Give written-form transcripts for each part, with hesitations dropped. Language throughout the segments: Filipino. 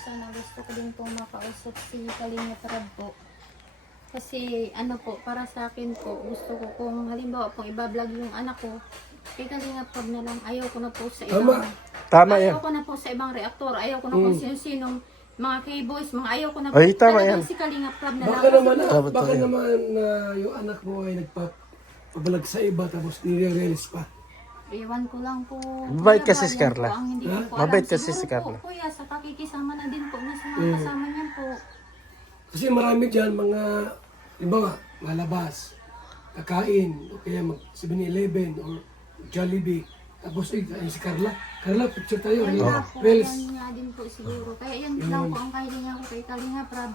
sana gusto ko din po makausap si Kalinga Prab po. Kasi ano po, para sa akin po, gusto ko kung halimbawa pong ibablog yung anak ko, kay Kalinga Prab na lang, ayaw ko na po sa ibang... Tama yan. Ayaw ko na po sa ibang reaktor, ayaw ko na po sino-sinong mga K-boys, mga ayaw ko na po. Ay, tama yan. Si Kalinga Prab na Baka lang. naman, Dapat baka tayo. naman yung anak mo ay nagpapabalag sa iba tapos nire-release pa. Iwan ko lang po. Mabait Kuya kasi Val, si yan Carla. po ang hindi ko po Mabait alam. kasi si Siguro Carla. po, kuya, sa pakikisama na din po niya sa mga kasama niya po. Kasi marami dyan mga, halimbawa, malabas, kakain, o kaya mag 7-Eleven or Jollibee. Tapos ay si Carla. Carla, picture tayo. Wala po, Reels. yan nga din po siguro. Kaya yan lang po ang kahilingan ko kay Kalinga Prab.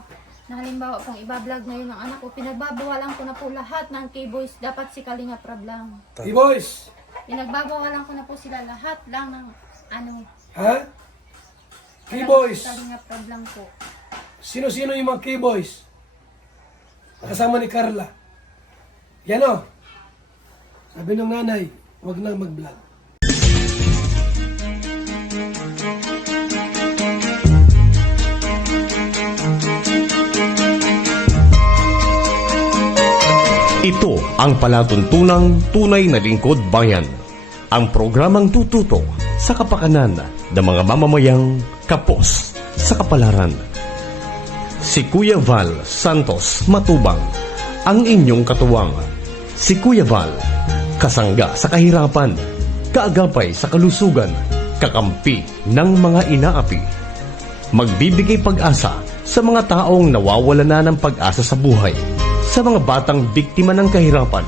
Na halimbawa kung ibablog na yun ng anak ko, pinagbabawalan ko na po lahat ng K-boys. Dapat si Kalinga Prab lang. Hey boys! Pinagbabawalan ko na po sila lahat lang ng ano. Ha? K-boys! Kalinga Prab lang po. Sino-sino yung mga K-boys? Kasama ni Carla. Yan o. Sabi ng nanay, huwag na mag-vlog. Ito ang palatuntunang tunay na lingkod bayan. Ang programang tututo sa kapakanan ng mga mamamayang kapos sa kapalaran. Si Kuya Val Santos Matubang, ang inyong katuwang. Si Kuya Val, kasangga sa kahirapan, kaagapay sa kalusugan, kakampi ng mga inaapi. Magbibigay pag-asa sa mga taong nawawala na ng pag-asa sa buhay, sa mga batang biktima ng kahirapan,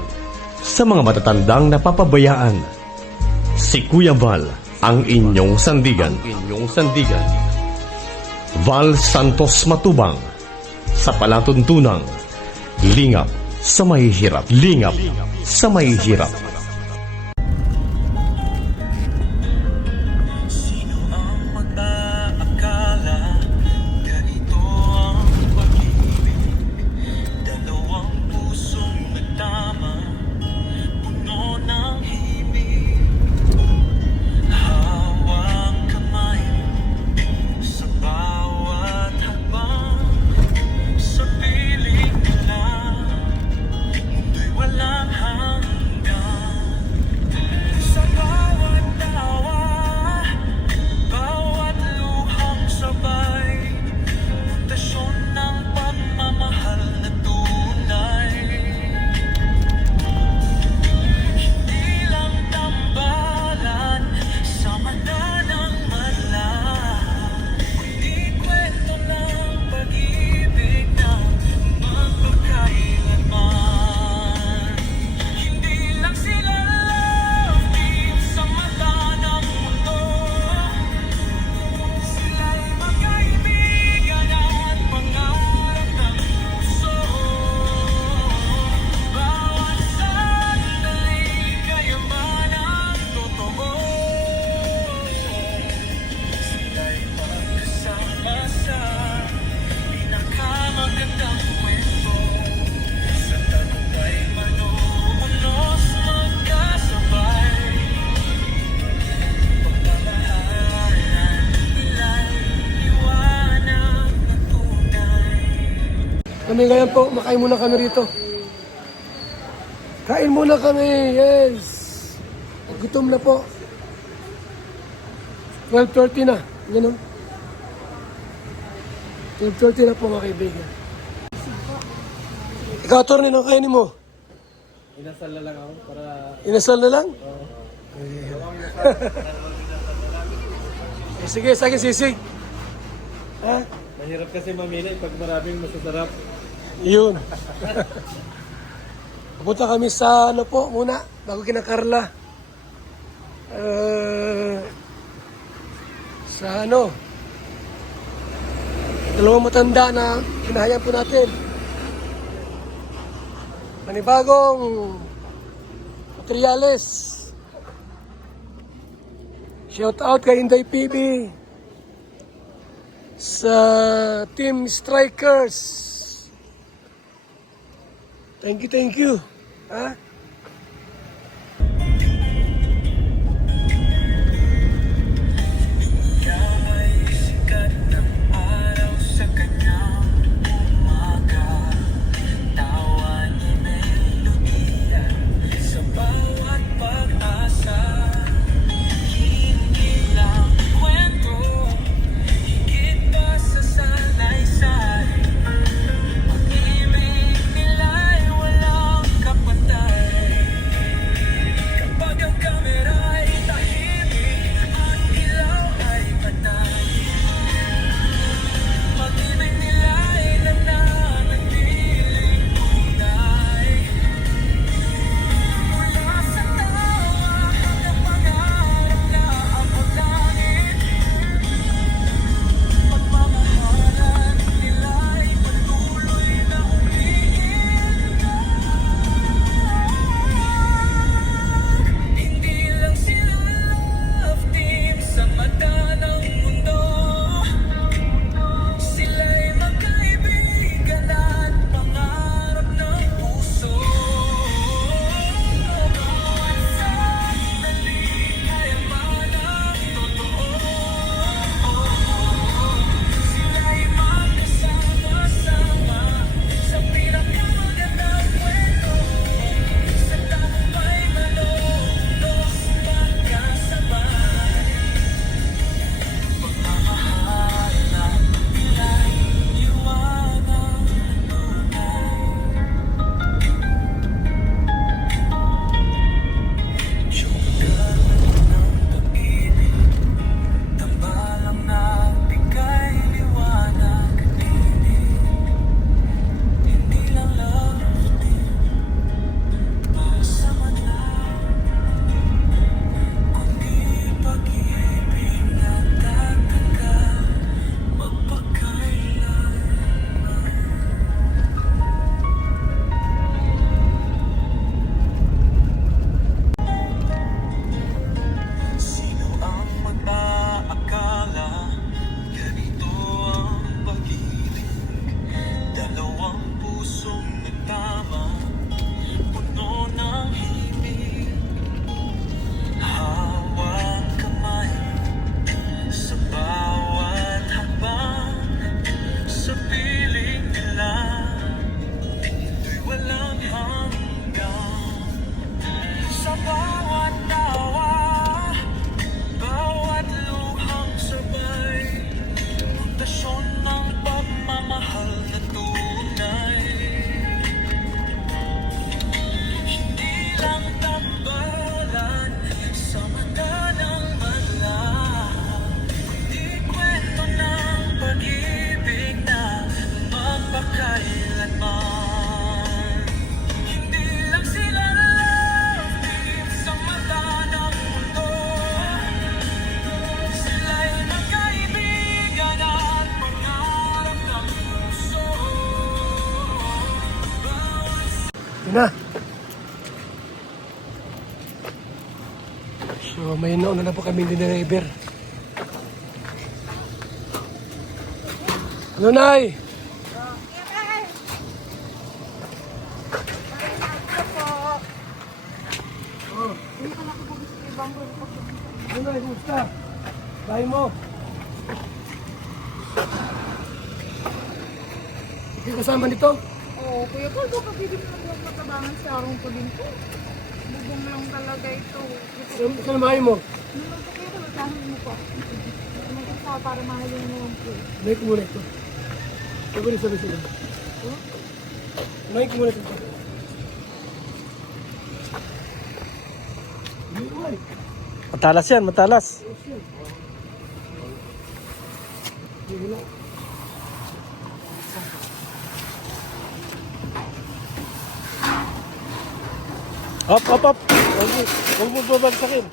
sa mga matatandang napapabayaan. Si Kuya Val, ang inyong sandigan. Val Santos Matubang, sa palatuntunang lingap sa mahihirap. Lingap sa mahihirap. Sino ang mag-aakala ganito ang pag-ibig? Dalawang pusong nagtama, puno ng himig. Hawak kamay sa bawat hakbang, sa piling nila mundo'y walang hanggan. Sa bawat tawa, bawat luhang sabay, pundasyon ng pagmamahal na tunay. Hindi lang tambalan sa mata ng madla, kundi kwento ng pag-ibig na magpakailanman. Hindi lang sila love team sa mata ng mundo, sila'y magkaibigan at pangarap ng puso. Bawat sandali kayaman ang totoo, sila'y magkasama sa pinakamagandang kwento. Sa tagumpay manuunos magkasabay, pagmamahalan nila'y liwanag na tunay. Kami ngayon po, makain muna kami rito. Kain muna kami, yes! Gutom na po. 12:30 na, gano'n. 12:30 na po mga kaibigan. Ikaw, Torne, ano kainin mo? Inasal na lang ako para Inasal na lang? Sige, sa akin sisig. Ha? mahirap kasi mamili pag maraming masasarap. Yun. Pupunta kami sa ano po muna, bago kina Carla. Sa ano, dalawang matanda na kinahayaan po natin. Panibagong materials. Shout out kay Inday PB sa Team Strikers. Thank you. Ha? Ikaw ay sikat ng pundasyon ng pagmamahal na tunay. Hindi lang tambalan sa mata ng madlang. Hindi kwento ng pag-ibig na magpakailanman. Hindi lang sila love team sa mata ng mundo. Sila'y magkaibigan at pangarap ng puso. Yun na. So may nauna na po kami dineriver. Ano, Nay? Ano, Nay? Kumusta? Bahay mo? Hindi kasama nito? Oo, Kuya Paul, baka pwede mo lang matabangan sa arong ko din po. Bubong lang talaga ito. Saan ang bahay mo? Naman po Kuya Paul, tahan mo po. Nag-isa para mahalin mo yung po. May ko muna ito. Ito rin sabi sila. May ko muna ito. Matalas yan, matalas. Hop, hop, hop. Huwag mo babagsakin.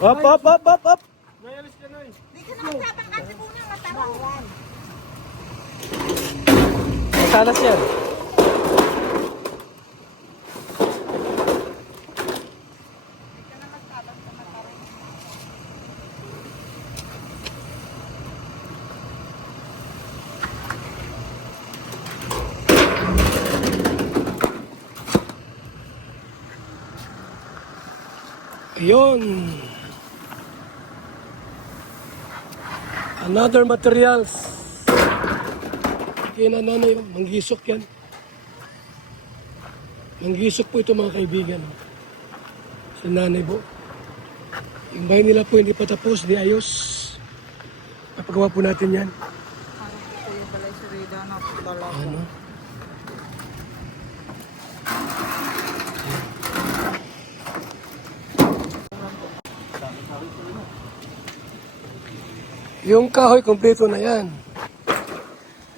Hop, hop, hop, hop, hop. Nayalis ka na eh. Matalas yan. Ayun. Another materials. Kaya na nanay, manggisok yan. Manggisok po ito mga kaibigan. Sa nanay po. Yung bahay nila po hindi pa tapos, di ayos. Papagawa po natin yan. Kuya pala si Rida na talaga. Ano? Yung kahoy, kompleto na yan.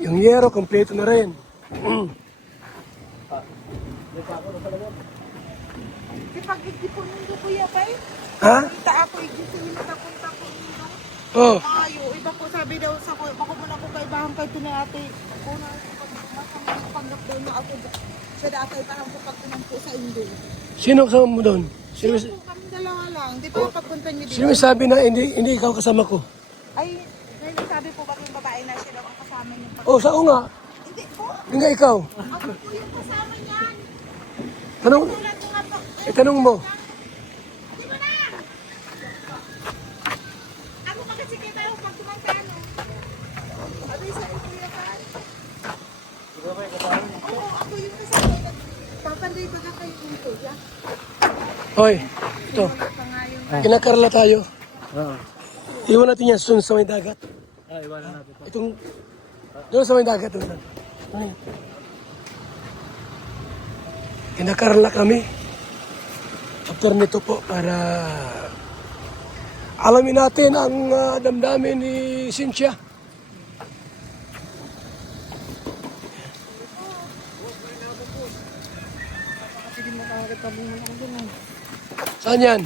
Yung yero, kompleto na rin. Di pag igipon mundo Kuya Pay, Ha? kita ako igipon na punta ko mundo. Oh, Ayo, iba po sabi daw sa ko, baka muna ko kay bahang kay ate. Una ko pag masanggap daw na ako. Siya dati bahang ko pag po sa Indo. sino kasama mo doon? Sino, Po kami dalawa lang. Di ba pagpunta niyo sino dito? may sabi na hindi ikaw kasama ko? Ay, ngayon sabi po bakit yung babae na siya daw ang kasama niyo pag... Oh, sao nga? Hindi po. Hindi nga ikaw. Ako po yung kasama niyan. Tanong, Tulad ko nga po. tanong mo. Di ba na? Ako kasi kita yung pag tumansano. Ano yung sabi ko yung kan? Oo, ako yung kasama niya. Papanday ba ka kayo dito? Yeah? Hoy, ito. Pa nga yung... Kinakarla tayo. Oo. Iwan natin yan soon sa may dagat. Iwanan natin. Itong, doon sa may dagat. Doon. Ay. Kinakarla kami. After nito po para alamin natin ang damdamin ni Cynthia. Saan yan?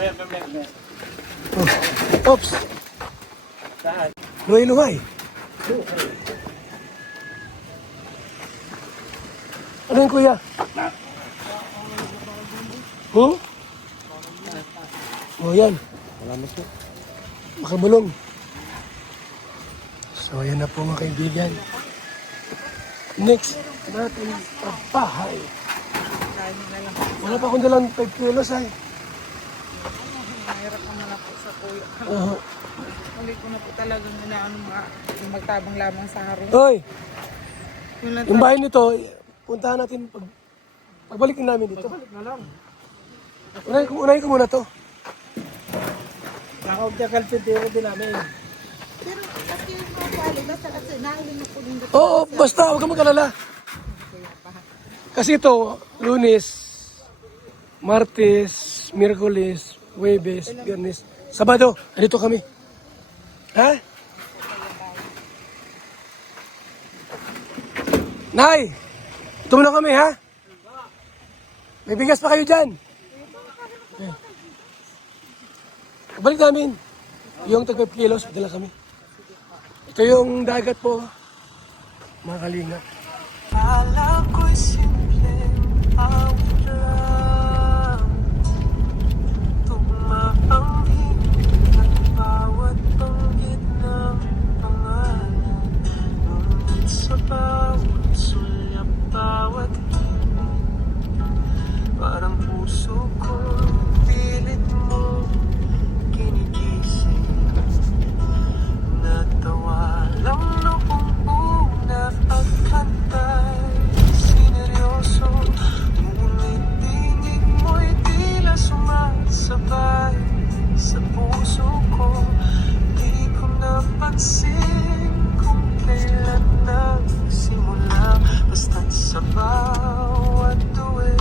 Mamaya. Oh. Oops. Saan? Luhay-luhay. Ano yun, kuya? Hmm? O, yan. Salamat po. Makabulong. So, yan na po mga kaibigan. Next natin papahay. Wala pa akong dalang 5 kilos ay. nahirap naman ako sa kuya. Oo. Hindi ko na po talagang inaano magtabang lamang sa harong. Hoy, Yun lang yung bahay nito, puntahan natin pagbalik namin dito. Balik na lang. Unahin ko muna to. Nakawag niya kalpintero din namin. Pero kasi yung mga kwali, basta kasi nahiling na po din dito. Oo, basta huwag kang mag-alala. Kasi ito, Lunes, Martes, Miyerkules, Huwebes, Biyernes, Sabado, andito kami. Ha? Nay! Ito muna kami, ha? May bigas pa kayo dyan. Okay. Balik namin. Yung tag 5 kilos, padala kami. Ito yung dagat po. Mga kalingap. Akala ko'y simpleng awit lang. Tugma ang himig at bawat banggit ng pangalan. Ngunit sa bawat sulyap, bawat himig, parang puso ko pilit mo kinigising. Natawa lang noong una pagkantay sineryoso, ngunit tingin mo'y tila sumasabay sa puso ko. Di ko napansin kung kailan nagsimula, basta't sa bawat tuwid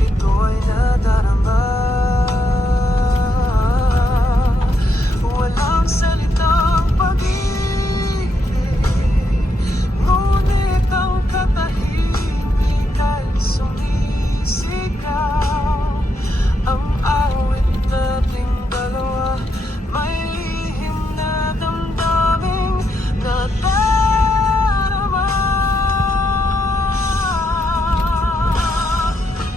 ito ay nadarama. Walang salitang pag-ibig, ngunit ang katahimik ay sumisigaw. Ang awit nating dalawa, may lihim na damdaming nadarama.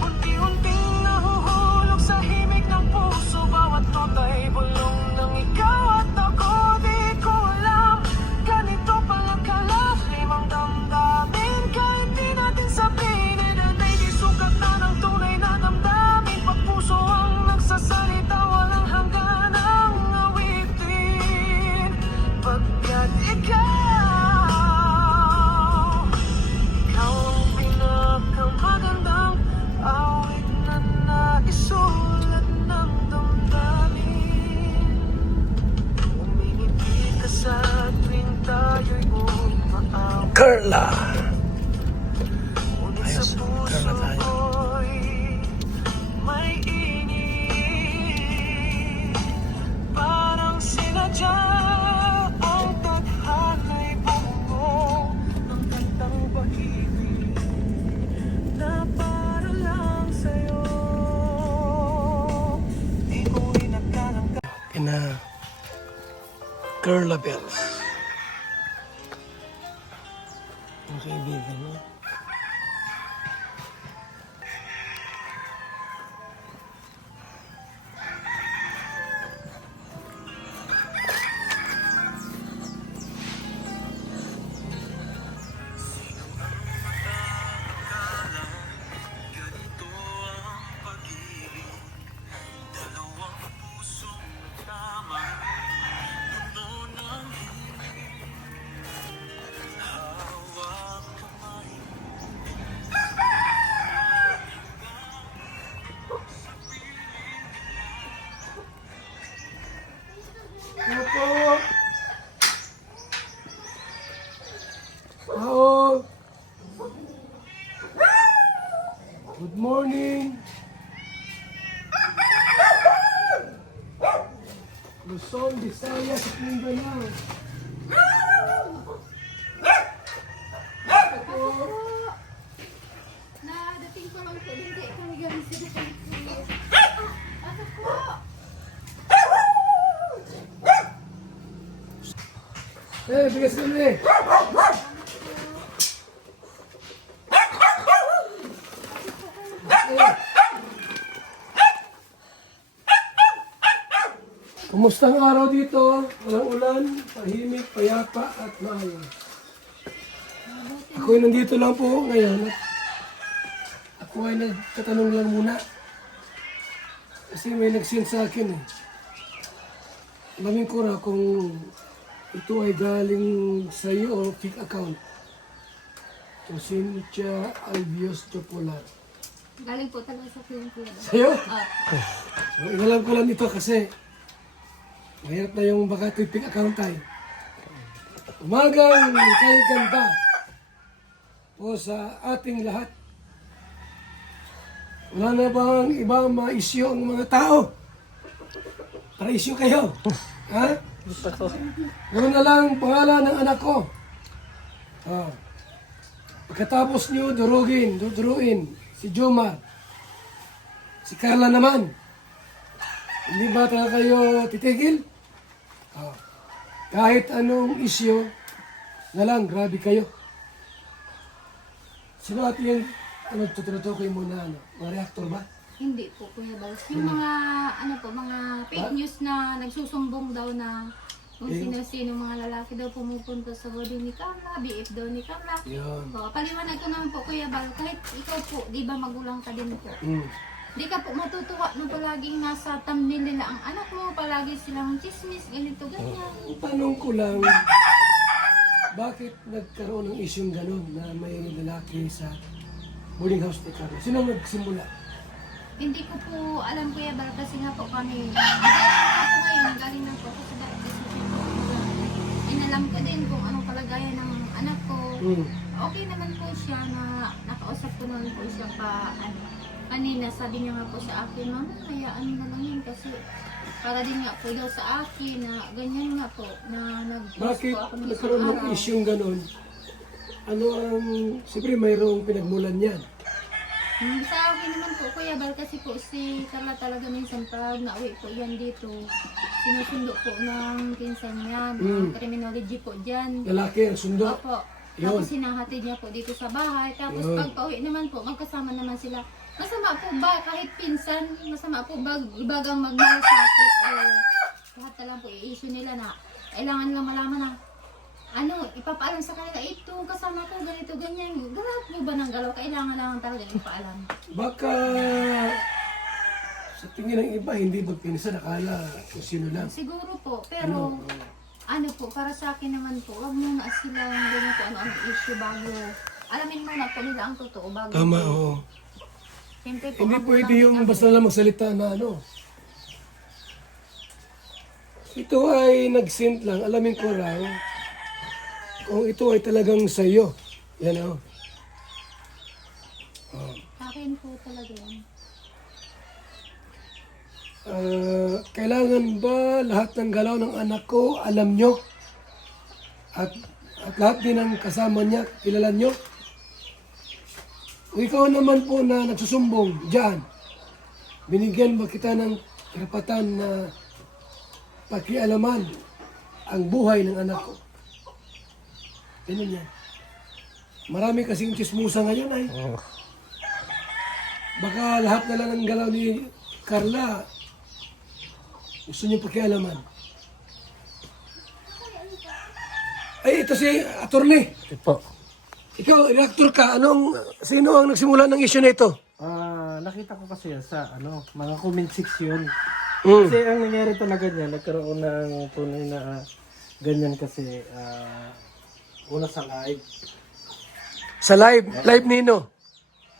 Unti-unting nahuhulog sa himig ng puso, bawat nota'y bulong ng ikaw at ako. Di ko alam, ganito pala kalalim ang damdamin. Kahit di natin sabihin, ay di sukat na ng tunay na damdamin. Pag puso ang nagsasalita, walang hanggan ang awitin. Pagkat ikaw ang pinakamagandang awit na naisulat ng damdamin. Umingiti ka sa tuwing tayo'y umaawit. Carla! Ngunit Ayos, sa Carla puso tayo. ko'y may init. Parang sinadya ang tadhana'y bungo ng kantang pag-ibig na para lang sa'yo. Di ko inakalang Kina Carla Bells. Ang kaibigan mo. ganito ang pag-ibig. Dalawang pusong tama, puno ng himig. Hawak kamay, Opo! Tao! Good morning! Luzon, Visayas, at Mindanao. Nadating ko lang po, hindi kami galing sa dating. Asa po? Eh, bigas kami! Kumusta ang araw dito? Walang ulan, tahimik, payapa at maayos. Ako'y nandito lang po ngayon. Ako ay nagtatanong lang muna. Kasi may nag-send sa akin eh. Alamin ko na kung ito ay galing sa iyo o fake account. Ito, Cynthia Albios Chopolar. Galing po talaga sa film ko. Sa'yo? Ah, So, inalam ko lang ito kasi mahirap na yung baka ito yung fake account tayo. Umagang kay ganda po sa ating lahat. Wala na bang ibang mga isyu ang mga tao? Para isyu kayo. Ha? Ganoon na lang ang pangalan ng anak ko. Ah. Pagkatapos niyo duruin si Jomar. Si Carla naman. Hindi ba talaga kayo titigil? Ah. Kahit anong isyu, na lang, grabe kayo. Sino at yung tinutukoy mo na mga reactor ba? hindi po, Kuya Bags. Yung mga, mga fake news na nagsusumbong daw na kung sino-sino mga lalaki daw pumupunta sa wedding ni Carla, BF daw ni Carla. Yun. So, paliwanag ko naman po, Kuya Bal, kahit ikaw po, di ba magulang ka din po. Di ka po matutuwa na palaging nasa thumbnail nila ang anak mo, palagi silang chismis, ganito, ganyan. Ang tanong ko lang, bakit nagkaroon ng isyong ganun na may lalaki sa boarding house ni Carla? Sino nagsimula? Hindi ko po alam, Kuya Bal, kasi nga po kami, ngayon, galing na po ako sa dati. Inalam ko din kung anong kalagayan ng anak ko. Okay naman po siya na nakausap ko naman po siya kanina. Sabi niya nga po sa akin, Mama, hayaan mo na lang yun kasi para din nga po daw sa akin na ganyan nga po na nag-post Bakit po ako ng isang nagkaroon ng araw. isyong ganun? Ano ang, siyempre mayroong pinagmulan yan. Sa akin naman po, Kuya Bal, kasi po si Carla talaga minsan pag nauwi po yan dito, sinusundo po ng pinsan niya, ng criminology po dyan. Lalaki ang sundo. Opo. Yun. Tapos hinahatid niya po dito sa bahay. Tapos Yun. pag pauwi naman po, magkasama naman sila. Masama po ba kahit pinsan? Masama po ba ibagang magmalasakit o lahat na lang po i-issue nila na kailangan lang malaman na ipapaalam sa kanila, ito kasama ko, ganito, ganyan. Galaw po ba ng galaw? Kailangan lang talaga ipaalam. Baka sa tingin ng iba, hindi magpinsan, akala kung sino lang. Siguro po, pero para sa akin naman po, huwag muna silang ganyan kung ano-ano issue bago. Alamin muna po nila ang totoo bago. Tama, oo. Siyempre po, Hindi magulang pwede din yung ako. basta lang magsalita na ano. Ito ay nag-send lang. Alamin ko lang kung ito ay talagang sa'yo. Yan o. Sa akin po talaga yan. Kailangan ba lahat ng galaw ng anak ko alam nyo? At lahat din ng kasama niya, kilala nyo? O ikaw naman po na nagsusumbong dyan, binigyan ba kita ng karapatan na pakialaman ang buhay ng anak ko? Ganun yan. Marami kasing chismusa ngayon ay. Baka lahat na lang ng galaw ni Carla gusto niyo pakialaman. Ay, ito si attorney. Po. Ikaw, reactor ka. Sino ang nagsimula ng issue na ito? Nakita ko kasi yan sa mga comment section. Mm. Kasi ang nangyari talaga niya, nagkaroon ng tunay na ganyan kasi una sa live. Sa live nino.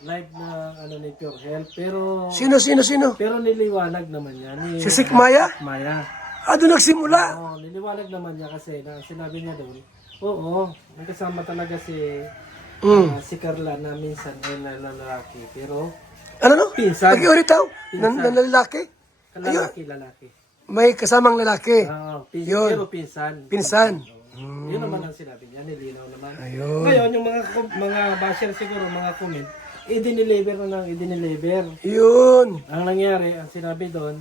Live na ni Pure Health. Pero Sino? pero niliwanag naman niya ni Si Sikmaya? Maya. Doon nagsimula. Oo, niliwanag naman niya kasi na sinabi niya doon. Oo, nagkasama talaga si si Carla na minsan na lalaki. Pero Ano? Pinsan. Pag-iulit tao? Pinsan. Na lalaki? lalaki. May kasamang lalaki. Oo, Yun. pero pinsan. Pinsan. Yun naman ang sinabi niya, nilinaw naman. Ayun. Ngayon, yung mga basher siguro, mga comment, i-deliver na lang, i-deliver. Yun. Ang nangyari, ang sinabi doon,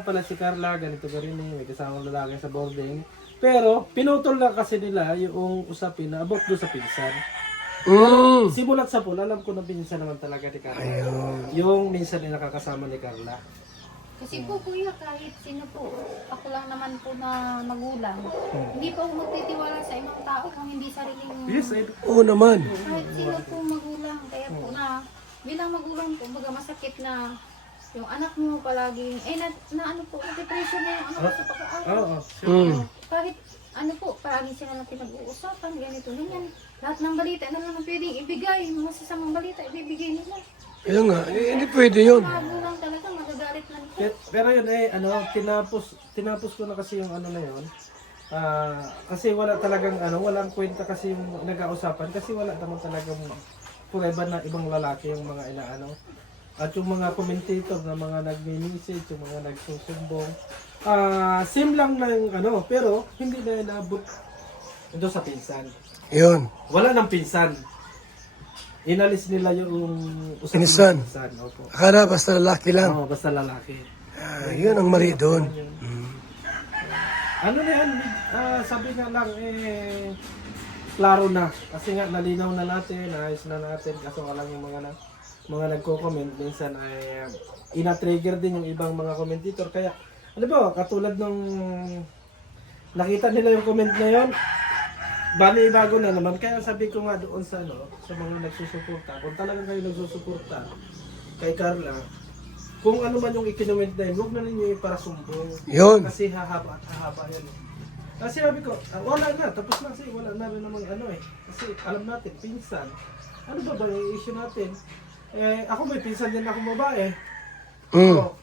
pala si Carla, ganito ka rin may kasamang lalaki sa boarding. Pero, pinutol lang kasi nila yung usapin na about doon sa pinsan. Simulat sa pool, alam ko na pinsan naman talaga ni Carla. Yung minsan na nakakasama ni Carla. Kasi po, Kuya, kahit sino po, ako lang naman po na magulang, hindi po ako magtitiwala sa ibang tao kung hindi sariling... Oo naman. Kahit sino po magulang, kaya po na bilang magulang po, baga masakit na yung anak mo palaging, na ano po, depression na yung anak ko sa pag-aaral. Oo. Kahit ano po, palagi sila natin nag-uusapan, ganito, ganyan. Lahat ng balita na lang pwedeng ibigay, masasamang balita, ibibigay nila. Kaya nga, hindi pwede yun. Magulang talaga, magagalit lang po. Pero yun tinapos ko na kasi yung ano na yun. Kasi wala talagang walang kwenta kasi yung nag-ausapan kasi wala naman talagang prueba na ibang lalaki yung mga inaano. At yung mga commentator na mga nagme-message, yung mga nagsusumbong. Same lang na yung pero hindi na inabot doon sa pinsan. Yun. Wala nang pinsan. Inalis nila yung Pinsan. pinsan. Opo. Akala basta lalaki lang. Oo, basta lalaki. Yun ang mali doon. Ano na yan, sabi nga lang, klaro na. Kasi nga, nalinaw na natin, ayos na natin. Kaso nga lang yung mga nagko-comment, minsan ay ina-trigger din yung ibang mga commentator. Kaya, ano ba, katulad nung nakita nila yung comment na yon, bali bago na naman. Kaya sabi ko nga doon sa mga nagsusuporta, kung talagang kayo nagsusuporta kay Carla, kung ano man yung ikinoment na yun, huwag na ninyo para sumbong. Yun. Kasi hahaba at hahaba yan. Kasi sabi ko, wala na, tapos na kasi wala na rin namang Kasi alam natin, pinsan. Ano ba yung issue natin? Ako may pinsan din akong babae. So,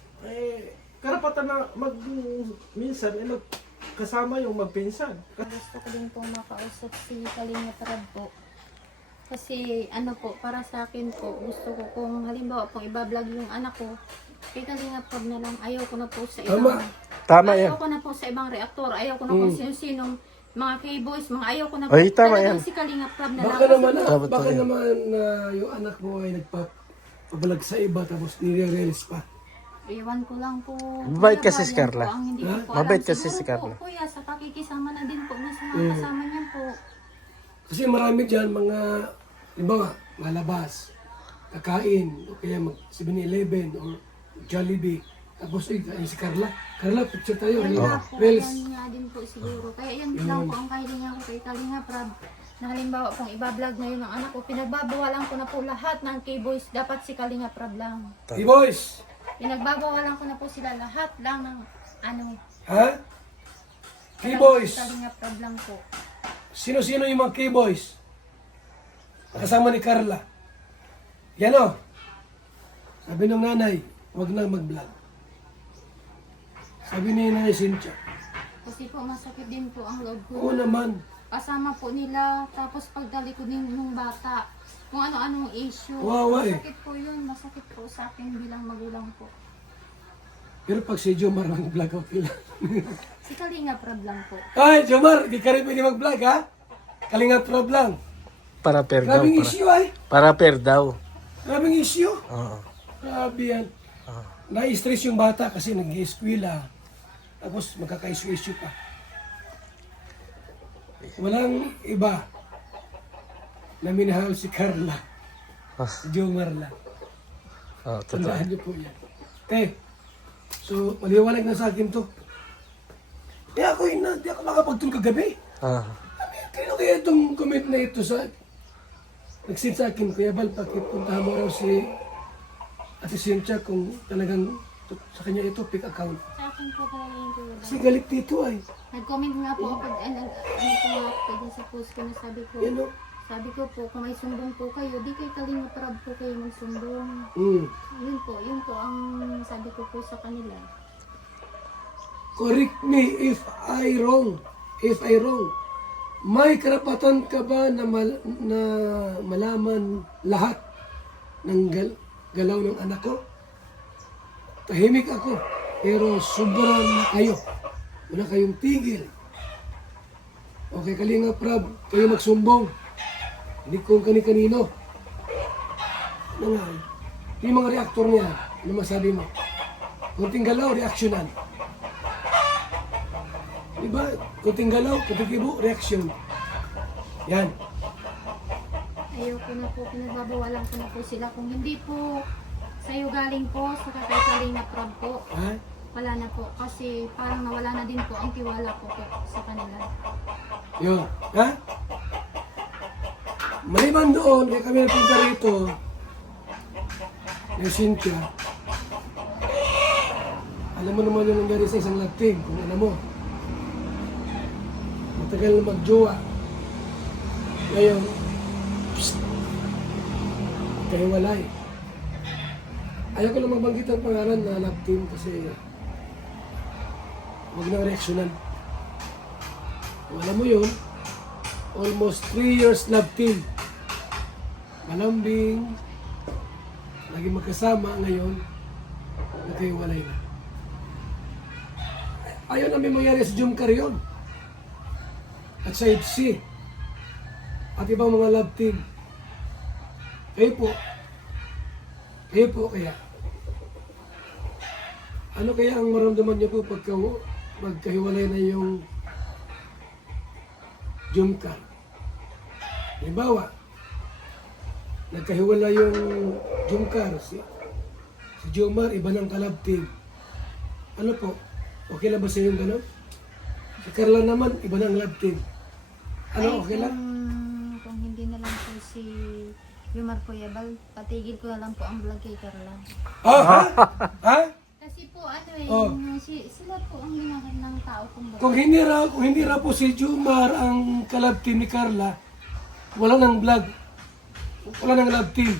karapatan na minsan, kasama yung magpinsan. Gusto ko din po makausap si Kalinga Prab po. Kasi ano po, para sa akin po, gusto ko kung halimbawa pong ibablog yung anak ko, kay Kalinga Prab na lang, ayaw ko na po sa ibang... Tama yan. Ayaw ko na po sa ibang reaktor, ayaw ko na po sino-sinong mga K-boys, mga ayaw ko na po. Ay, tama Talagang yan. si Kalinga Prab na Baka lang. naman, Dapat baka tayo. naman yung anak mo ay nagpapabalag sa iba tapos nire-release pa. Iwan ko lang po. Mabait Kuya, kasi si yan Carla. po ang hindi ko po Mabait alam. kasi si Siguro Carla. po, kuya, sa pakikisama na din po na sa mga kasama niya po. Kasi marami dyan mga, halimbawa, malabas, kakain, o kaya mag 7-Eleven or Jollibee. Tapos ay si Carla. Carla, picture tayo. Yan nga po, Reels. yan nga din po siguro. Kaya yan lang po ang kahilingan ko kay Kalinga Prab. Na halimbawa kung ibablog na yun ng anak ko, pinagbabawalan ko na po lahat ng K-boys. Dapat si Kalinga Prab lang. Hey boys! Pinagbabawalan ko na po sila lahat lang ng Ha? K-boys! Kalinga Prab lang po. Sino-sino yung mga K-boys? Kasama ni Carla. Yan o. Sabi ng nanay, huwag na mag-vlog. Sabi ni Nanay Cynthia, Kasi po masakit din po ang loob ko. oo naman. Kasama po nila, tapos pagdali ko din ng bata. Kung ano-anong issue. Wawa eh. Masakit po yun, masakit po sa akin bilang magulang po. Pero pag si Jomar mag-vlog, okay lang. Si Kalinga Prab lang po. Ay, Jomar, di ka rin pwede mag-vlog ha? Kalinga Prab lang. Para per daw. Grabing issue ay. Para per daw. Grabing issue. Oo. Grabe yan. Na-stress yung bata kasi nag-eskwela. Tapos magkaka-issue pa. Walang iba na minahal si Carla. Si Jomar lang. Oo, totoo. Tandaan niyo po yan. So maliwanag na sa akin to. Ako hindi ako makapagtulog kagabi. Kaya kaya itong comment na ito nag-send sa akin, Kuya Bal, pakipuntahan mo raw si Ate Cynthia kung talagang sa kanya ito, fake account. Sa akin po talaga yung tulad. Kasi galit dito ay. Nag-comment nga po ako, ano po nga po sa post ko na sabi ko, Yan o. sabi ko po, kung may sumbong po kayo, di kay Kalinga Prab po kayo magsumbong. Yun po ang sabi ko po sa kanila. Correct me if I wrong. May karapatan ka ba na malaman lahat ng galaw ng anak ko? Tahimik ako, pero sobrang na kayo. Wala kayong tigil. Okay, Kalinga Prab, kayo magsumbong. Hindi kung kani-kanino. Ano nga, yung mga reaktor niya, ano masabi mo? Kunting galaw, reaksyonan. Diba? Kunting galaw, kunting kibo, reaksyon. Yan. Ayaw ko na po, pinagbabawalan ko na po sila. Kung hindi po sa'yo galing po, sa kay Kalinga Prab po, Ha? wala na po. Kasi parang nawala na din po ang tiwala ko po sa kanila. Yun. Ha? Maliban doon, kaya kami napunta rito, yung Cynthia, Alam mo naman yung nangyari sa isang love team, kung alam mo. Matagal na magjowa. Ngayon, kayo walay. Ayaw ko lang mabanggit ang pangalan na love team kasi huwag nang reaksyonan. Kung alam mo yun, almost 3 years love team. Malambing, lagi magkasama ngayon, nagkahiwalay na. Ayaw namin mangyari sa Jumcar yun. At sa FC. At ibang mga love team. Kayo po kaya. Ano kaya ang maramdaman niyo po pagka magkahiwalay na yung Jumcar? Halimbawa, nagkahiwalay yung Jumcar, si Jomar, iba ng kalab team. Ano po? Okay lang ba sa yung gano'n? Si Carla naman, iba ng love team. Ano, okay lang? Kung hindi na lang po si Yumar Puyabal, patigil ko na lang po ang vlog kay Carla. Oh, ha? Ha? Kasi po ano Oh. sila po ang ginagawa ng tao kung Kung hindi raw po si Jomar ang kalab team ni Carla, wala nang vlog. Wala nang love team.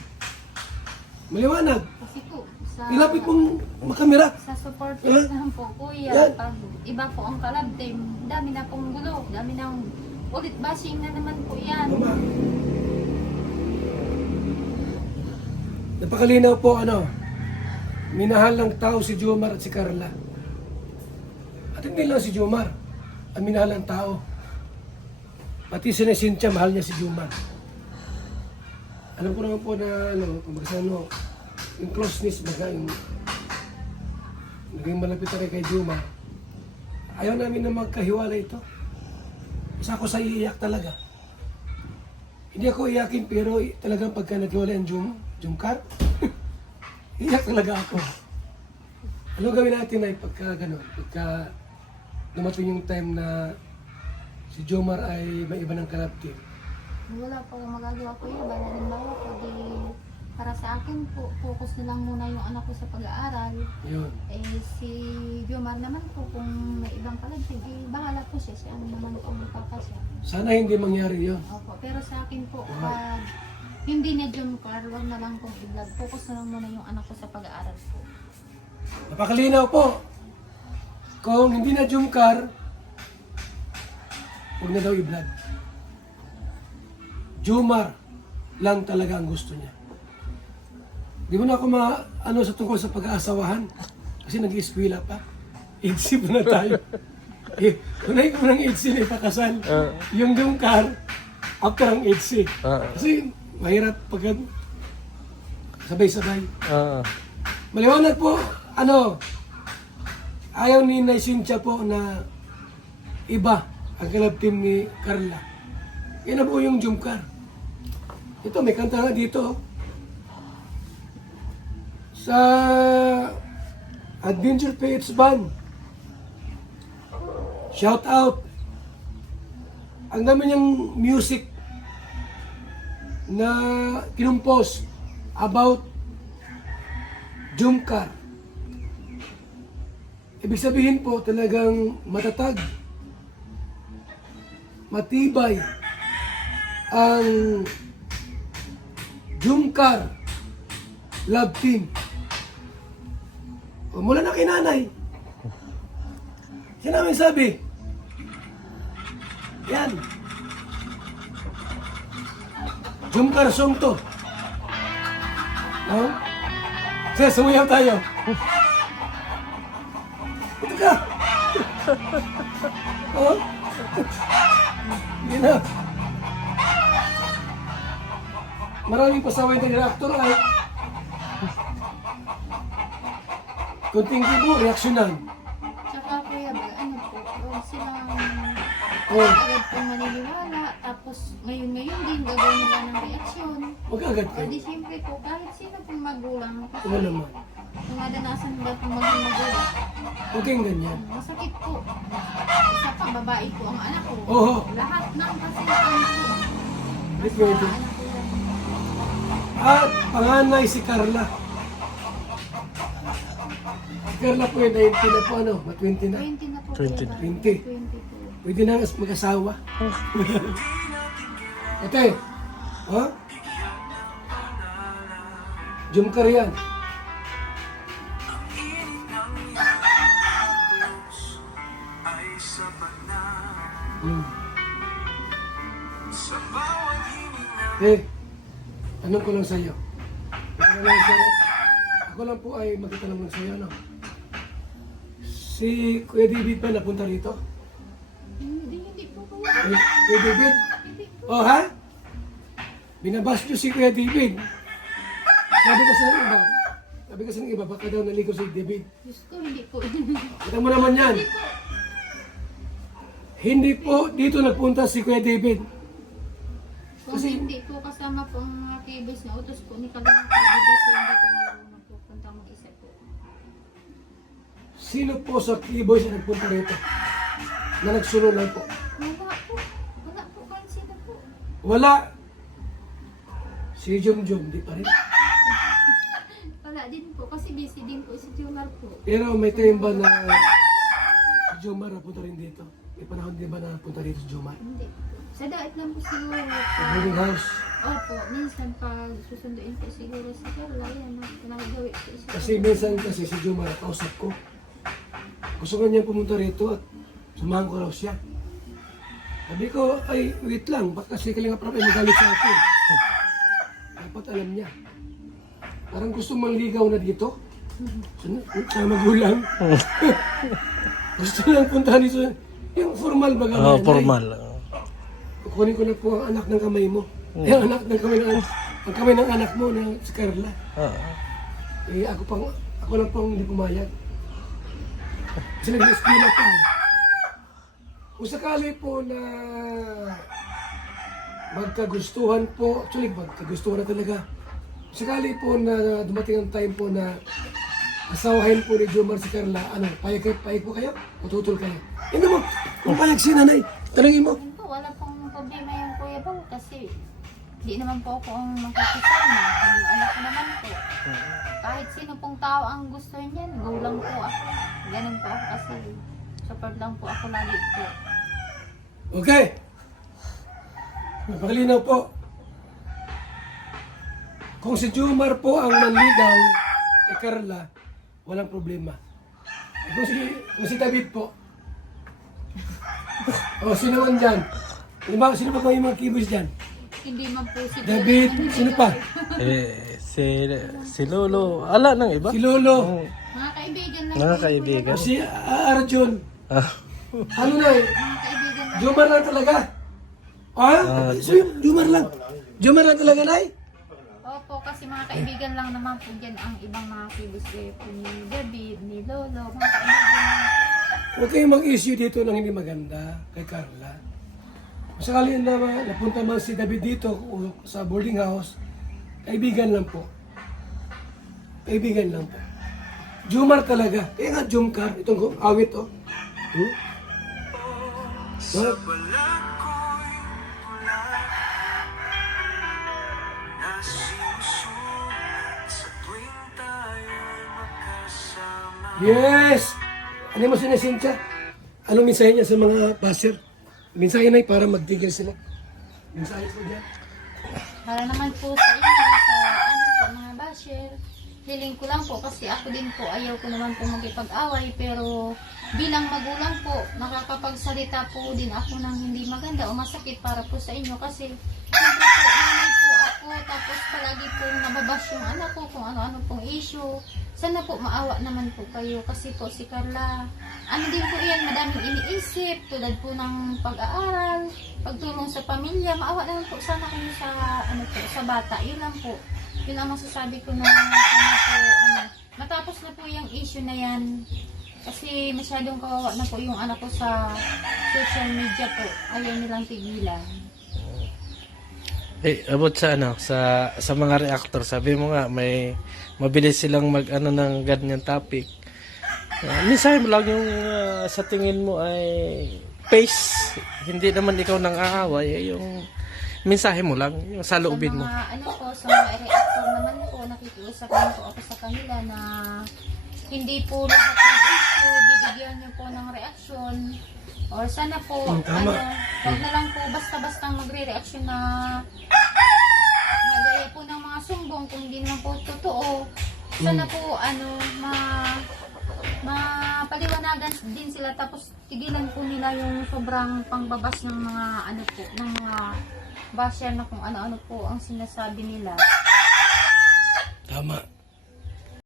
Maliwanag. Kasi po sa Ilapit mong makamera. sa support Eh? naman po kuya, Yan. pag iba po ang kalab team, dami na pong gulo, dami na ulit bashing na naman po yan. Tama. Napakalinaw po ano. Minahal ng tao si Jomar at si Carla. At hindi lang si Jomar. Ang minahal ng tao. Pati si Cynthia, mahal niya si Jomar. Alam ko naman po na ano, kung ano, yung closeness baga, yung naging malapit na rin kay Jomar. Ayaw namin na magkahiwalay ito. Isa ako sa iiyak talaga. Hindi ako iyakin pero talagang pagka naghiwalay ang Jumcar, iyak talaga ako. Ano gawin natin ay pagka gano'n? Pagka dumating yung time na si Jomar ay may iba ng kalab team. Wala po magagawa ko yun. Bala halimbawa po, di, para sa akin po, focus na lang muna yung anak ko sa pag-aaral. Yun. Eh, si Jomar naman po, kung may ibang kalagpig, eh, bahala po siya. Siya naman po magpapasya. Sana hindi mangyari yun. Opo, pero sa akin po, pag hindi na Jomcar, wag na lang pong i-vlog. Focus na lang muna yung anak ko sa pag-aaral po. Napakalinaw po. Kung hindi na Jumcar, huwag na daw i-vlog. Jomar lang talaga ang gusto niya. Di mo na ako sa tungkol sa pag-aasawahan. Kasi nag-ieskwela pa. Itsi pa na tayo. Kunay ko ng itsi na ipakasal. Yung Jumcar, after ang itsi. Kasi mahirap pag sabay-sabay. Maliwanag po, ayaw ni Nay Cynthia po na iba ang kalab team ni Carla. Yan na po yung Jumcar. Ito, may kanta nga dito. Sa Adventure PH Band. Shout out. Ang dami niyang music na kinumpos about Jumcar. Ibig sabihin po talagang matatag, matibay ang Jumcar love team. O, mula na kay nanay. Siya namin sabi, yan, Jumcar song to. No? Sige, sumayaw tayo. Ito ka. Oh. Yan na. Maraming pasaway na reactor ay kunting kibo, reaksyonan. Tsaka kuya, ano po, huwag silang Oh, agad pong maniniwala. Tapos ngayon din, gagawin nila ng reaksyon. wag agad O kayo. di siyempre po, kahit sino pong magulang. Kasi Wala naman. kung madanasan nila pong maging magulang. Huwag kayong ganyan. Masakit po. Isa pa, babae po ang anak ko. Oo. Lahat ng kasihan po. Hindi pwede. Anak ko yan. At panganay si Carla. Carla po yung 19 na po, ano? 20 na. 20 na po. 20 kuya. 20. 20 po. Pwede na mag-asawa. Ate, ha? Jum ka riyan. ay sapat na Hmm. sa bawat hinig na Eh, tanong ko lang sa'yo. Ito lang sa'yo. Ako lang po ay magtatanong lang sa'yo, no? Si Kuya David ba napunta rito? Hindi po kuya. Kuya David? Oh, ha? Binabas niyo si Kuya David. Sabi kasi ng iba, baka daw naligo si David. Diyos ko, hindi po. Kita mo naman yan. Hindi po dito nagpunta si Kuya David. Kung hindi po kasama po ang mga kibis na utos po ni Kalingap Rab, hindi po marunong pupunta mag-isa po. Sino po sa K-Boys na nagpunta rito? Na nagsunod lang po. Wala po. Wala po kahit sino po. Wala. Si Jum, di pa rin. Wala din po kasi busy din po si Jomar po. Pero may time ba na si Jomar napunta rin dito? May panahon din ba na napunta rito si Jomar? Hindi po. Sa dait lang po siguro Sa po. boarding house. Opo, minsan pag susunduin po siguro si Carla, yan, nakagawi po siya. Kasi minsan kasi si Jomar, kausap ko. Gusto ko niya pumunta rito at sumahan ko raw siya. Sabi ko, ay wait lang, baka kasi Kalingap Rab ay magalit sa akin. Dapat alam niya. Parang gusto manligaw na dito. Sa magulang. Gusto lang puntahan dito. Yung formal baga. Oh, formal. Kukunin ko na po ang anak ng kamay mo. Yung anak ng kamay ng ang kamay ng anak mo na si Carla. Eh ako lang pang hindi pumayag. Kasi nag-eskwela pa. Kung sakali po na magkagustuhan po, actually magkagustuhan na talaga. Kung sakali po na dumating ang time po na asawahin po ni Jomar si Carla, ano, payag po kayo? O tutol kayo? Hindi mo, kung payag si nanay, talangin mo. Yun po, wala pong problema yung kuya ba kasi di naman po ako ang makikisama. Yung anak ko naman po. Kahit sino pong tao ang gusto niyan, go lang po ako. Ganun po ako kasi support lang po ako lagi po. Okay. Mapakalinaw po. Kung si Jomar po ang manligaw kay Carla, walang problema. Kung si David po, o sino man dyan? Sino ba kayo mga kibos dyan? Hindi man po si David, sino pa? Si Lolo. Ala nang iba? Si Lolo. Mga kaibigan lang. Mga po, kaibigan. Si Arjun. Ah, Ano na eh? Mga kaibigan lang. Jomar lang talaga. So, Jomar lang. Jomar lang talaga, Nay? Opo, kasi mga kaibigan lang naman po dyan ang ibang mga kibis po ni David, ni Lolo, mga kaibigan lang. Huwag kayong mag-issue dito ng hindi maganda kay Carla. Kung sakali na napunta man si David dito o sa boarding house, kaibigan lang po. Kaibigan lang po. Jomar talaga. Kaya nga Jomcar, itong awit oh. sa balat ko'y pula na sinusulat sa tuwing tayo'y magkasama. Yes! Ano mo sinasinta? Anong mensahe niya sa mga passer? Mensahe na para magtigil sila. Mensahe po dyan. Para naman po sa inyo, sa ano po, mga basher, hiling ko lang po kasi ako din po, ayaw ko naman po magipag-away, pero bilang magulang po, nakakapagsalita po din ako ng hindi maganda o masakit para po sa inyo kasi siyempre po, nanay po ako, tapos palagi po nababash yung anak ko kung ano-ano pong issue. Sana po maawa naman po kayo kasi po si Carla, ano din po yan, madaming iniisip, tulad po ng pag-aaral, pagtulong sa pamilya, maawa naman po sana kayo sa, ano po, sa bata, yun lang po. Yun ang masasabi ko na sana po, matapos na po yung issue na yan, kasi masyadong kawawa na po yung anak ko sa social media po, ayaw nilang tigilan. abot sa ano, sa mga reactor, sabi mo nga may mabilis silang mag-ano ng ganyan topic. Minsan mo lang yung sa tingin mo ay face, hindi naman ikaw nang aaway, yung mensahe mo lang, yung sa loobin mo. Sa mga, ano po, sa mga reactor naman po, nakikiusap naman po ako sa kanila na hindi po lahat ng issue bibigyan niyo po ng reaksyon. Or sana po, Tama. wag na lang po basta-bastang magre-reaksyon na magaya po ng mga sumbong kung hindi naman po totoo. Sana po, mapaliwanagan din sila tapos tigilan po nila yung sobrang pangbabas ng mga ng mga basher na kung ano-ano po ang sinasabi nila. Tama.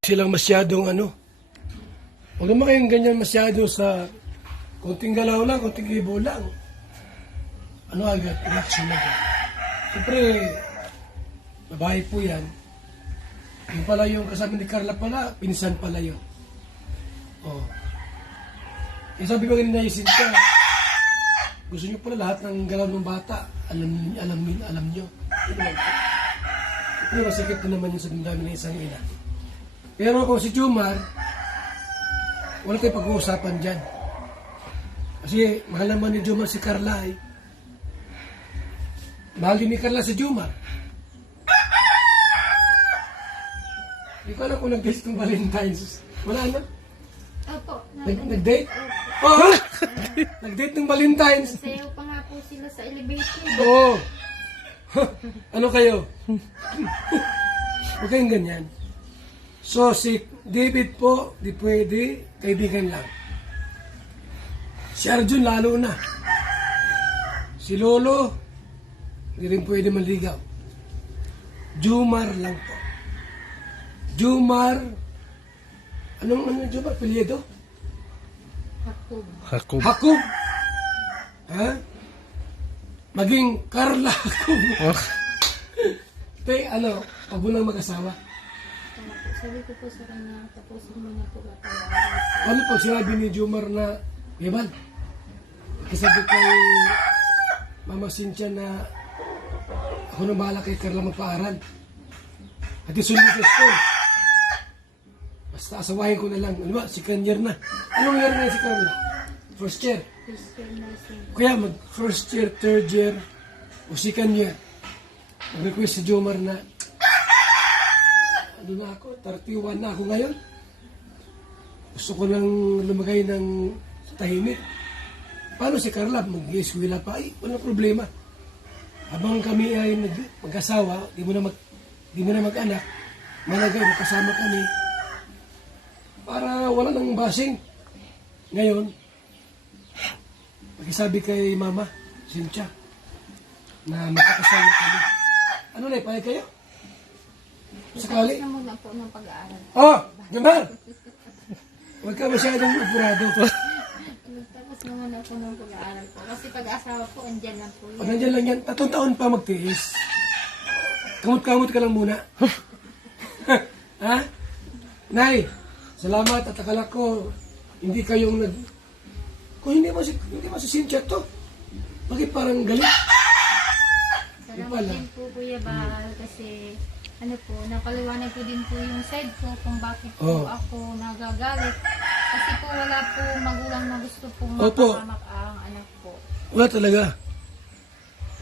Silang masyadong huwag naman kayong ganyan masyado sa konting galaw lang, konting ibo lang. Agad, reaction agad. Siyempre, babae po yan. Yung pala yung kasama ni Carla pala, pinsan pala yun. Oh. Eh sabi ko kanina yung Cynthia, gusto niyo pala lahat ng galaw ng bata. Alam niyo. Siyempre, masakit na naman yung sa damdamin ng isang ina. Pero kung si Jumar, wala tayong pag-uusapan dyan. Kasi mahal naman ni Jumar si Carla eh. Mahal din ni Carla si Jumar. Hindi ko alam kung nag-date ng Valentine's. Wala na? Opo. Nag-date? Oo! Nag-date ng Valentine's. Sayaw pa nga po sila sa elevator. Oo. Ano kayo? Huwag kayong ganyan. So, si David po, di pwede, kaibigan lang. Si Arjun, lalo na. Si Lolo, di rin pwede maligaw. Jumar lang po. Jumar, anong Jumar? Pilyedo? Hakub. Hakub. Ha? Maging Carla Hakub. Te, pag lang mag-asawa. Sabi ko po sa kanya, tapusin mo na po lahat. Ano pag sinabi ni Jumar na, Evan, kasabi kay Mama Cynthia na ako na bahala kay Carla magpaaral. At isunod sa school. Basta asawahin ko na lang. Ano ba? Second year na. Anong year na si Carla? First year. Christian nursing. Kaya mag first year, third year, o second year. Mag-request si Jumar na ano na ako, 31 na ako ngayon. Gusto ko nang lumagay ng tahimik. Paano si Carla? Mag-eskwela pa? Ay, walang problema. Habang kami ay mag-asawa, di mo na mag-anak, malagay, magkasama kami. Para wala nang basing. Ngayon, pakisabi kay Mama, Cynthia, na magkakasama kami. Ano na, payag kayo? Sakali? Tapos na muna po ng pag-aaral. Oh, Jumar! Huwag ka masyadong upurado. Tapos na muna po ng pag-aaral po. Kasi pag-asawa po, andyan lang po O, yun. nandiyan lang yan. 3 taon pa magtiis. Kamot-kamot ka lang muna. Ha? Nay, salamat at akala ko hindi kayong kung hindi mo si Cynthia to. Bakit parang galit? Salamat pala. din po Kuya Bal kasi napaliwanag ko din po yung side ko kung bakit po Oh. ako nagagalit. Kasi po wala po magulang na gusto po Opo. mapahamak ang anak po. Wala talaga.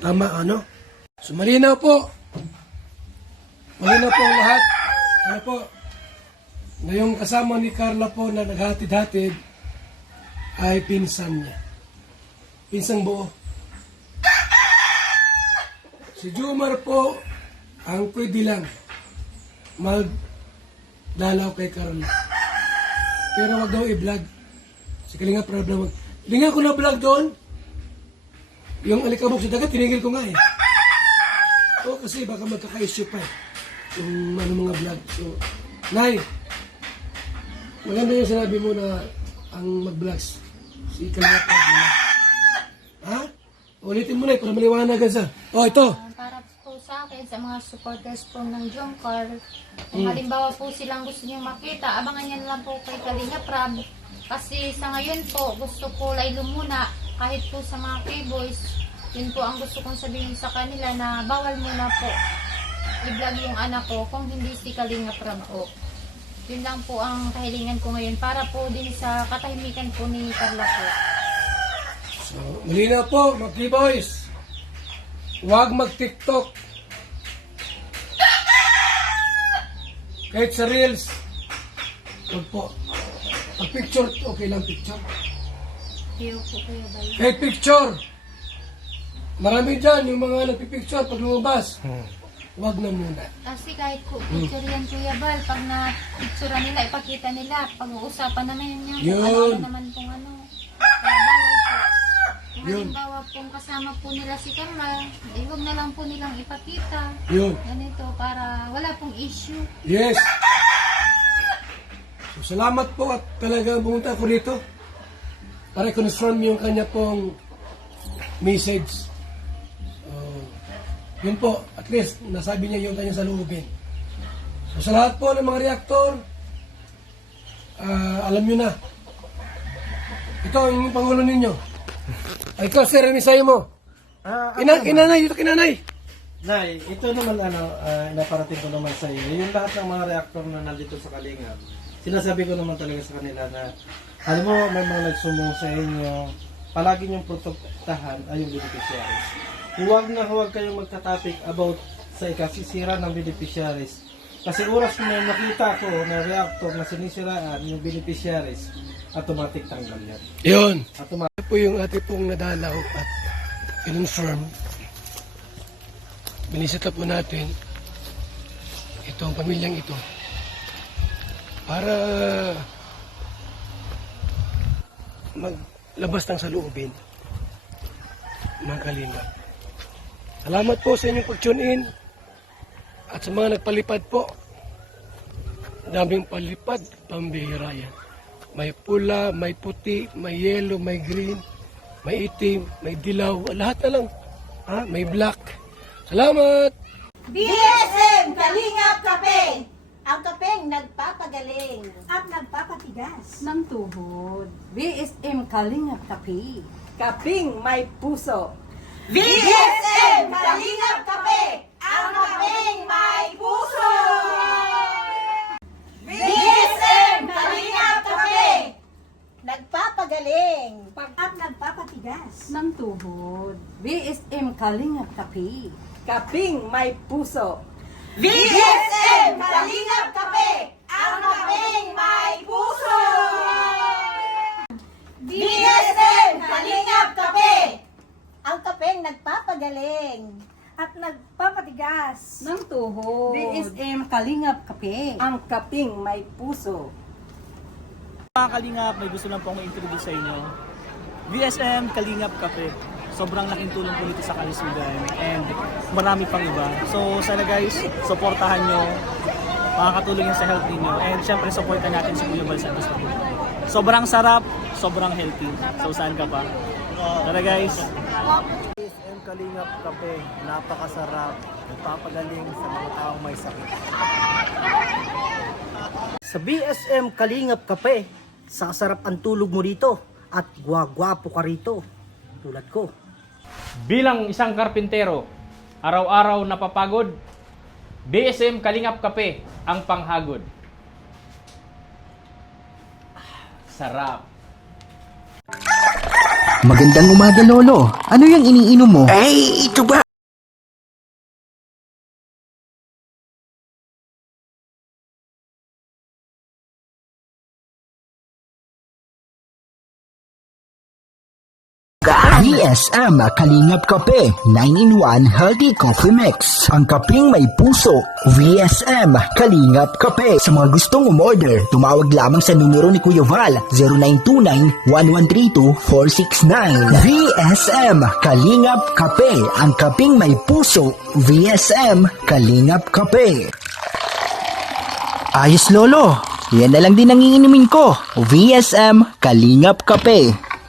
Tama, So, malinaw po. Malinaw po ang lahat. Ano po? Ngayong kasama ni Carla po na naghatid-hatid ay pinsan niya. Pinsang buo. Si Jumar po ang pwede lang magdalaw kay Carla. Pero wag daw i-vlog. Si Kalinga Prab na hindi nga ako na-vlog doon. Yung alikabok sa dagat, tinigil ko nga eh. O kasi baka magkaka-issue pa eh. Yung mga vlog. So, Nay, maganda yung sinabi mo na ang mag-vlogs. Si Kalinga Prab na. Ha? Ulitin mo na para maliwanagan sa. O, ito. Para po sa akin, sa mga supporters po ng Jomcar, kung halimbawa po silang gusto nyo makita, abangan nyo lang po kay Kalinga Prab. Kasi sa ngayon po, gusto ko laylo muna, kahit po sa mga K-boys, yun po ang gusto kong sabihin sa kanila na bawal muna po i-vlog yung anak ko kung hindi si Kalinga Prab po. Yun lang po ang kahilingan ko ngayon para po din sa katahimikan po ni Carla po. So, malinaw po, mga K-boys. Huwag mag-TikTok. Kahit sa Reels. Huwag po. Pag picture, okay lang picture. Hiyo po Kuya Bal. Kahit picture. Marami dyan yung mga nagpipicture pag lumabas. Huwag na muna. Kasi kahit po picture yan Kuya Bal, pag na-picture nila, ipakita nila, pag-uusapan naman yun Yun. ano naman pong ano. Kaya bawal po. Kung Yun. halimbawa pong kasama po nila si Carla, huwag na lang po nilang ipakita. Yun. Ganito, para wala pong issue. Yes. So, salamat po at talagang pumunta ako rito para confirm yung kanya pong message. Yun po, at least nasabi niya yung kanya salubin. So, sa lahat po ng mga reaktor, alam nyo na. Ito yung pangulo ninyo. Ay, ikaw, sir, sa'yo mo. Kinanay, dito kinanay. Nay, ito naman inaparating ko naman sa iyo. Yung lahat ng mga reactor na nandito sa Kalingap, sinasabi ko naman talaga sa kanila na alam mo, may mga nagsumbong sa inyo, palagi niyong protektahan ay yung beneficiaries. Huwag kayong magka-topic about sa ikasisira ng beneficiaries. Kasi oras na nakita ko na reactor na sinisiraan yung beneficiaries, automatic tanggal yan. Yun. Automatic. Ito po yung ate pong nadalaw at confirm. Binisita po natin itong pamilyang ito para maglabas ng saloobin ng Kalingap. Salamat po sa inyong pag-tune in at sa mga nagpalipad po. Daming palipad, pambihira yan. May pula, may puti, may yellow, may green, may itim, may dilaw, lahat na lang. May black. Salamat! BSM Kalingap Kape! Ang kapeng nagpapagaling at nagpapatigas. ng tuhod. BSM Kalingap Kape. Kaping may puso. BSM Kalingap Kape! Ang kapeng may puso! BSM Kalingap Kape! Nagpapagaling at nagpapatigas. ng tuhod. BSM Kalingap Kape. Kaping may puso. BSM Kalingap Kape! Ang kapeng may puso! BSM Kalingap Kape! Ang kapeng nagpapagaling at nagpapatigas. ng tuhod. BSM Kalingap Kape. Ang kaping may puso. Mga Kalingap, may gusto lang po akong introduce sa inyo. BSM Kalingap Kape. Sobrang laking tulong po nito sa kalusugan and marami pang iba. So sana guys, supportahan nyo. Makakatulong yun sa health ninyo. And syempre, supportan natin si Kuya Bal Santos. Sobrang sarap, sobrang healthy. So saan ka pa? Tara guys! BSM Kalingap Kape, napakasarap, nagpapagaling sa mga taong may sakit. Sa BSM Kalingap Kape, sasarap ang tulog mo rito at gwagwapo ka rito, tulad ko. Bilang isang karpintero, araw-araw napapagod, BSM Kalingap Kape ang panghagod. Sarap! Magandang umaga, Lolo. Ano yung iniinom mo? Ay, ito ba? BSM Kalingap Kape 9-in-1 Healthy Coffee Mix. Ang kaping may puso. BSM Kalingap Kape. Sa mga gustong umorder, tumawag lamang sa numero ni Kuya Val 0929-1132-469. BSM Kalingap Kape. Ang kaping may puso. BSM Kalingap Kape. Ayos, Lolo. Yan na lang din ang iinumin ko. BSM Kalingap Kape.